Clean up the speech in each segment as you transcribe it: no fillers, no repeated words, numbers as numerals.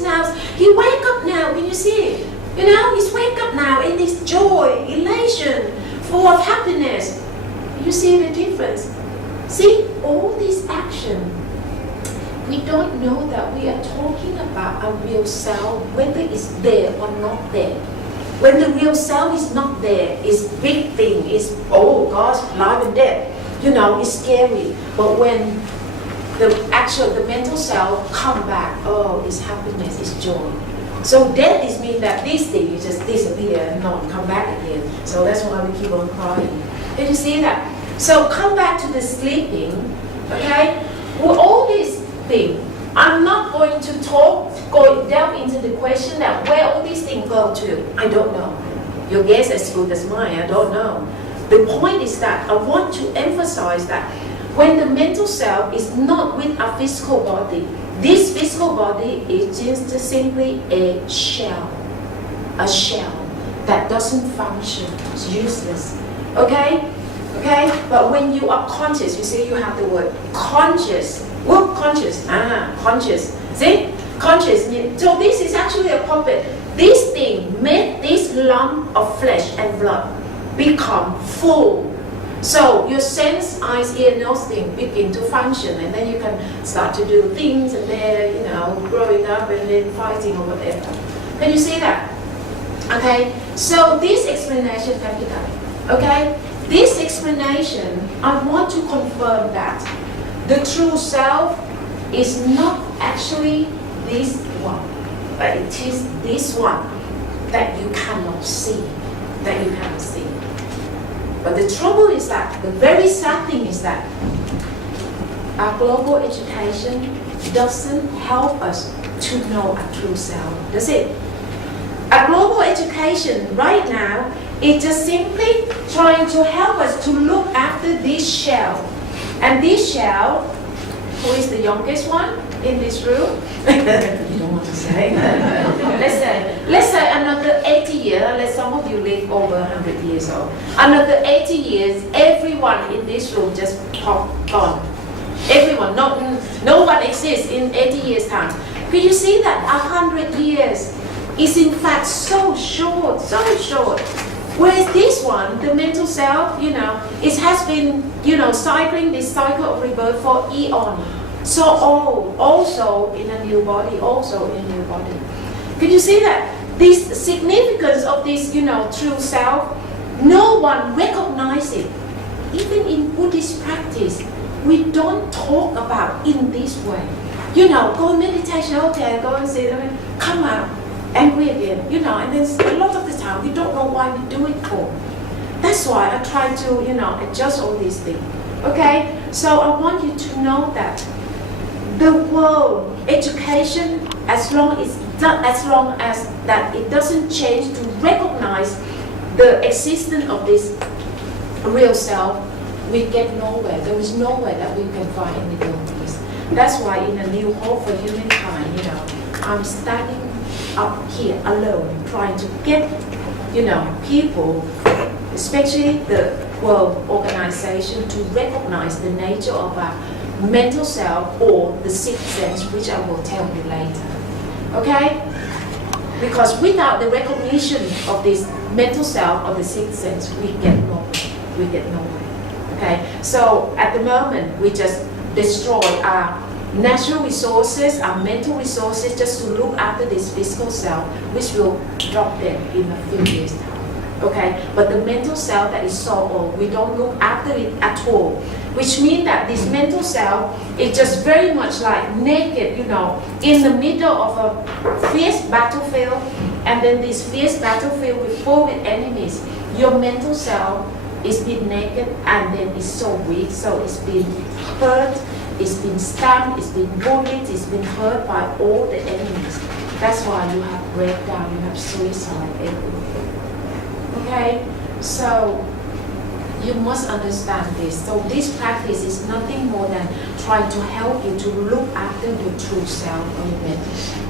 this now. He wake up now. Can you see it? You know, he's wake up now in this joy, elation, full of happiness. You see the difference? See, all this action, we don't know that we are talking about a real self, whether it's there or not there. When the real self is not there, it's big thing, it's, oh gosh, life and death. You know, it's scary. But when the mental self come back, oh, it's happiness, it's joy. So death is mean that this thing, you just disappear and not come back again. So that's why we keep on crying. Did you see that? So come back to the sleeping, okay? With all these things, I'm not going to delve into the question that where all these things go to. I don't know. Your guess is as good as mine. I don't know. The point is that I want to emphasize that when the mental self is not with a physical body, this physical body is just simply a shell that doesn't function. It's useless. Okay? Okay? But when you are conscious, you see you have the word conscious. What conscious? Conscious. See? Conscious. So this is actually a puppet. This thing made this lump of flesh and blood become full. So your sense, eyes, ear, nose thing begin to function, and then you can start to do things, and then, you know, growing up and then fighting or whatever. Can you see that? Okay? So this explanation can be done. Okay? This explanation, I want to confirm that the true self is not actually this one, but it is this one that you cannot see. But the trouble is that, the very sad thing is that our global education doesn't help us to know our true self, does it? Our global education right now is just simply trying to help us to look after this shell. And this shell, who is the youngest one in this room? You don't want to say. let's say another 80 years, some of you live over 100 years old. Another 80 years, everyone in this room just gone. Everyone, no one exists in 80 years time. Could you see that 100 years is in fact so short. Whereas this one, the mental self, you know, it has been, you know, cycling this cycle of rebirth for eon. So old, also in a new body, Could you see that? This significance of this, you know, true self, no one recognizes it. Even in Buddhist practice, we don't talk about in this way. You know, go meditation, okay, go and sit, come out, angry again, you know, and then a lot of the time we don't know why we do it for. That's why I try to, you know, adjust all these things. Okay? So I want you to know that the world education, as long as that it doesn't change to recognize the existence of this real self, we get nowhere. There is nowhere that we can find any peace. That's why in a new hope for humankind, you know, I'm standing up here alone, trying to get, you know, people, especially the World Organization, to recognize the nature of our mental self or the sixth sense, which I will tell you later. Okay? Because without the recognition of this mental self or the sixth sense, we get nowhere. Okay? So at the moment, we just destroy our natural resources, our mental resources, just to look after this physical self, which will drop dead in a few years' time. Okay? But the mental self that is so old, we don't look after it at all. Which means that this mental self is just very much like naked, you know, in the middle of a fierce battlefield, and then this fierce battlefield is full with enemies. Your mental self is been naked, and then it's so weak, so it's been hurt, it's been stabbed, it's been bullied, it's been hurt by all the enemies. That's why you have breakdown, you have suicide everywhere. Okay? So you must understand this. So this practice is nothing more than trying to help you to look after your true self or your mental self.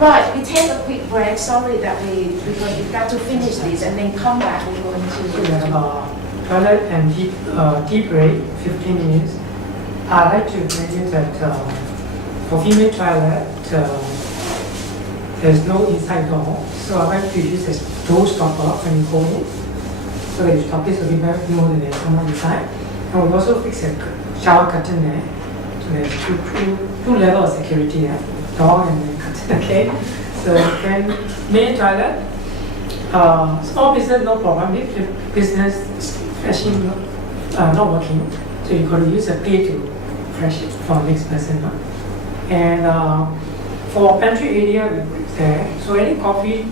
Right, we take a quick break. Sorry that because we've got to finish this and then come back. We're going to toilet and tea break, 15 minutes. I'd like to tell you that for female toilet, there's no inside door, so I like to use a door stopper when you go in, so that you stop it so people know that there's someone inside. And we also fix a shower curtain there, so there's two levels of security there, door and then curtain. Okay, so then main toilet, small business no problem. If the business flashing not working, so you got to use a pay to flash it for next person. And for pantry area, we put there. So any coffee,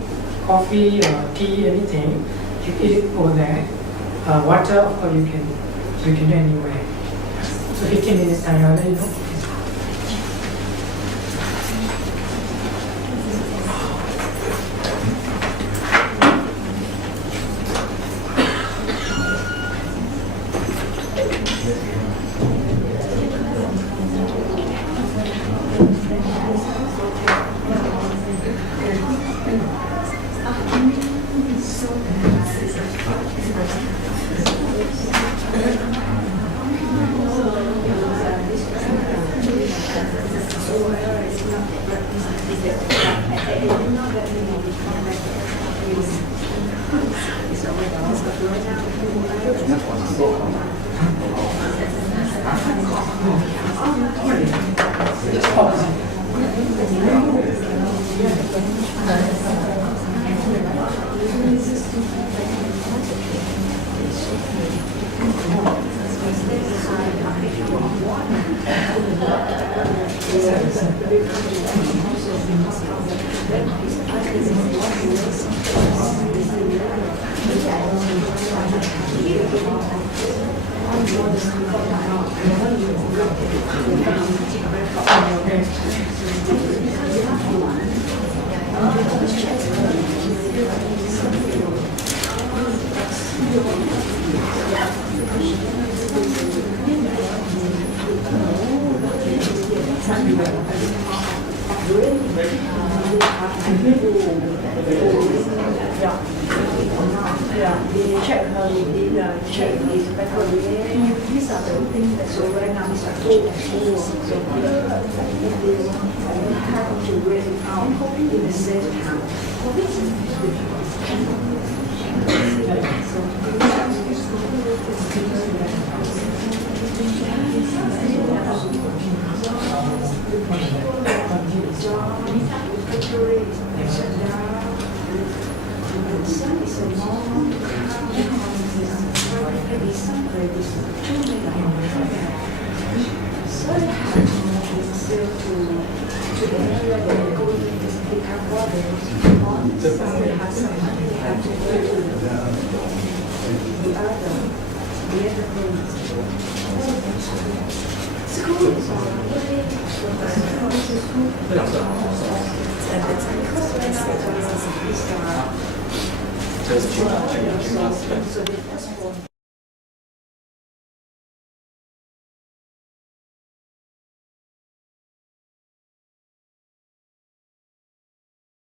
tea, anything, you eat it over there. Water, of course, you can do anywhere. So 15 minutes time, I'll let you know.